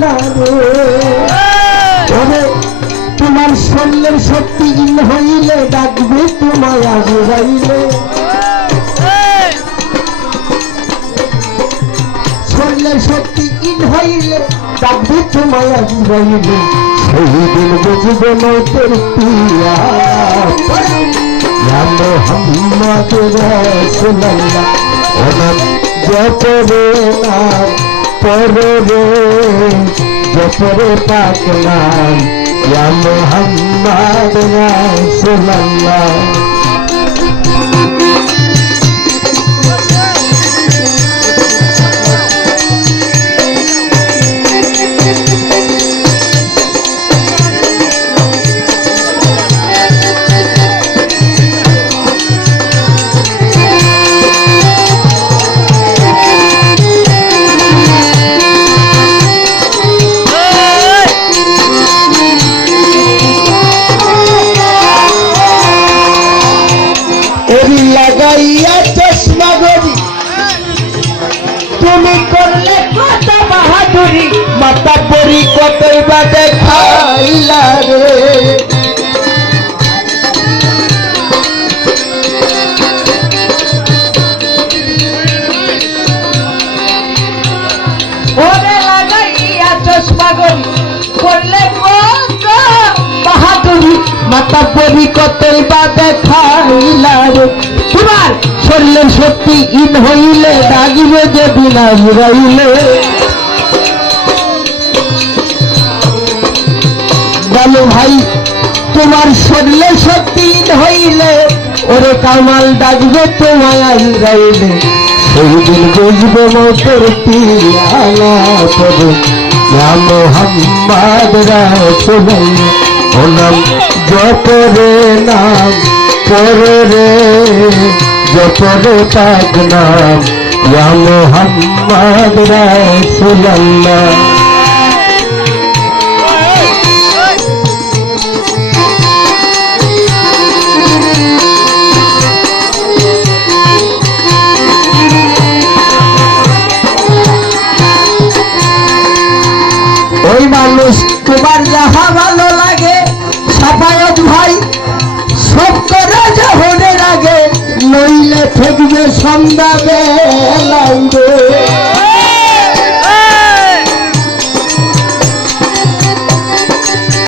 না রে তোমার শরীরের শক্তি ইন হইলে ডাকবে তোমায় আজরাইলে শরীরের শক্তি ইন হইলে ডাকবে তোমায় আজরাইলে সেই দিন বুঝবে মতের পিয়া মোহাম্মদ রাসূলুল্লাহ ওনার জপরে নাম পরে জপরে পাক নাম ইয়া মোহাম্মদ রাসূলুল্লাহ লাগাইয়া চশমা গরি তুমি করলে কত বাহাদুরি মাতা পরি কতই বা দেখাইলা রে ওরে লাগাইয়া চশমা গরি করলে কত বাহাদুরি মাতা পরি কতই বা দেখাইলা রে তোমার শরীরের শক্তি ইন হইলে ডাকবে যে বিনা জুড়াইলে বলো ভাই তোমার শরীরের শক্তি ইন হইলে ওরে কামাল ডাকবে তোমায় আজরাইলে সেই দিন বুঝবে মতের পিয়ালা পড়ে ইয়া মোহাম্মদ রাসূলুল্লাহ ও নাম জপরে নাম পরে জপরে পাক নাম ইয়া মোহাম্মদ রাসূলুল্লাহ ওই মানুষ তোমার যাহা ভালো লাগে সাফায়াত ভাই সব করে যখন লাগে নইলে ঠেকবে সন্ধ্যা বেলায়